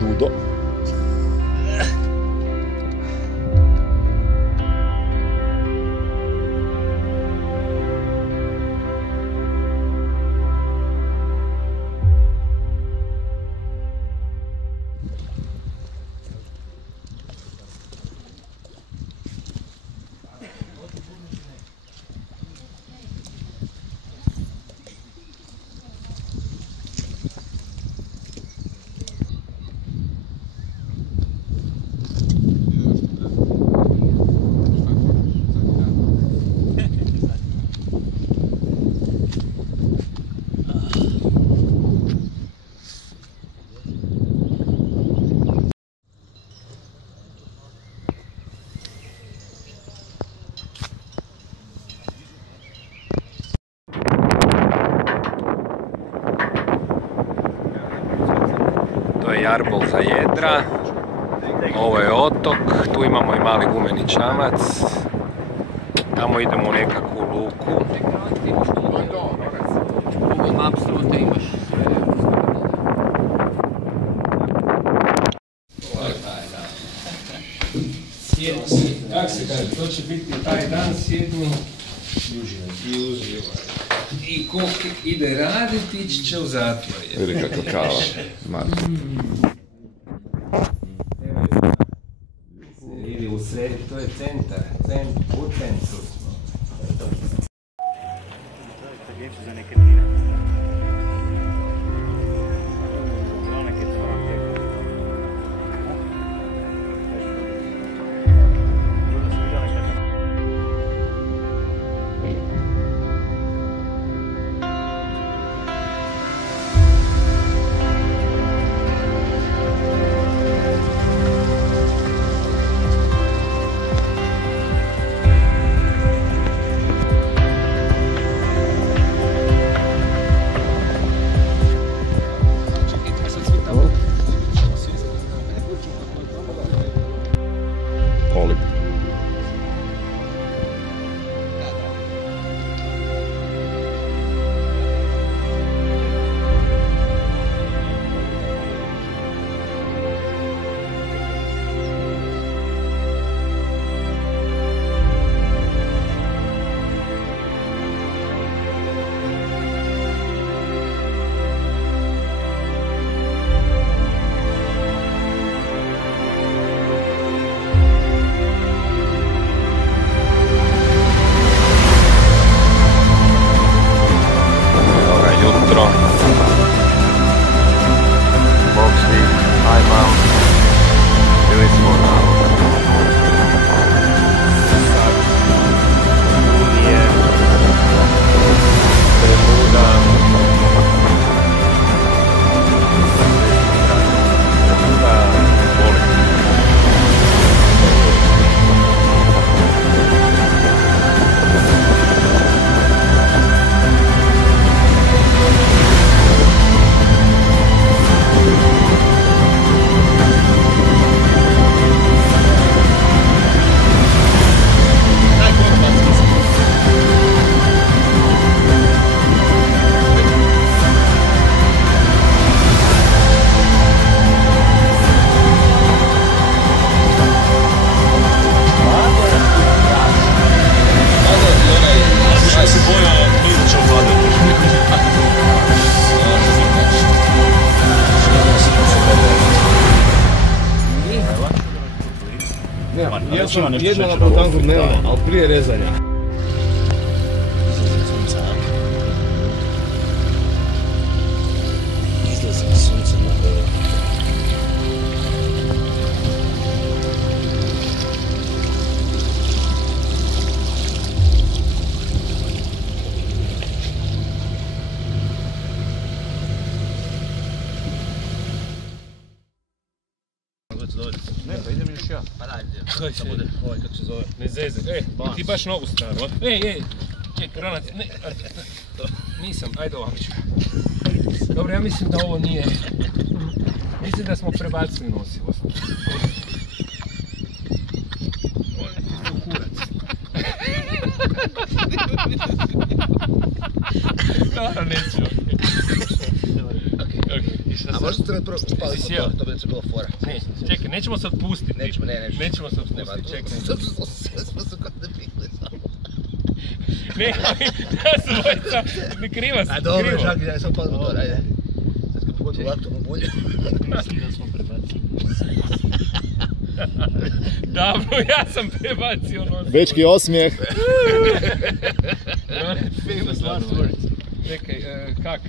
Dudo. To je jarbol za jedra, ovo je otok, tu imamo i mali gumeni čamac, tamo idemo u nekakvu luku. Kako se kaže, to će biti taj dan sjedni i ko ide raditi, ići će u zatvor. Vidi kako kava, Vidi u sredi, to je centar, u centru smo. Agencija za nekretnine. Ja sam jedno na potanku dnevno, ali prije rezanja. Izlazi sunce na gore. Ne, pa idem još ja. Pa dajde. Kaj se bude? Ovaj kako se zove? Ne zeze. Ti baš novu stranu, a? Čekaj, Ronat, ne. Nisam, ajde ovako ću. Dobro, ja mislim da ovo nije. Mislim da smo prebacili nosivost. Ovo je ti u kurac. Dobro, neću. Okej. A možda ste prvo spali Jesi sjeo? to bi neće bilo fora. Ne, čekaj, nećemo se otpustiti. Nećemo. Nećemo se otpustiti, čekaj. Sve smo se kod ne bili samo. Ne, ali ja sam dvojica, ne kriva sam, A dobro, krivo. čak ja sam pao motor, ajde. Sad kad pogodim ovako mu bolje. Mislim da smo prebacili. Davno, ja sam prebacio nos. Dečki osmijeh. Famous last words. Čekaj, kak?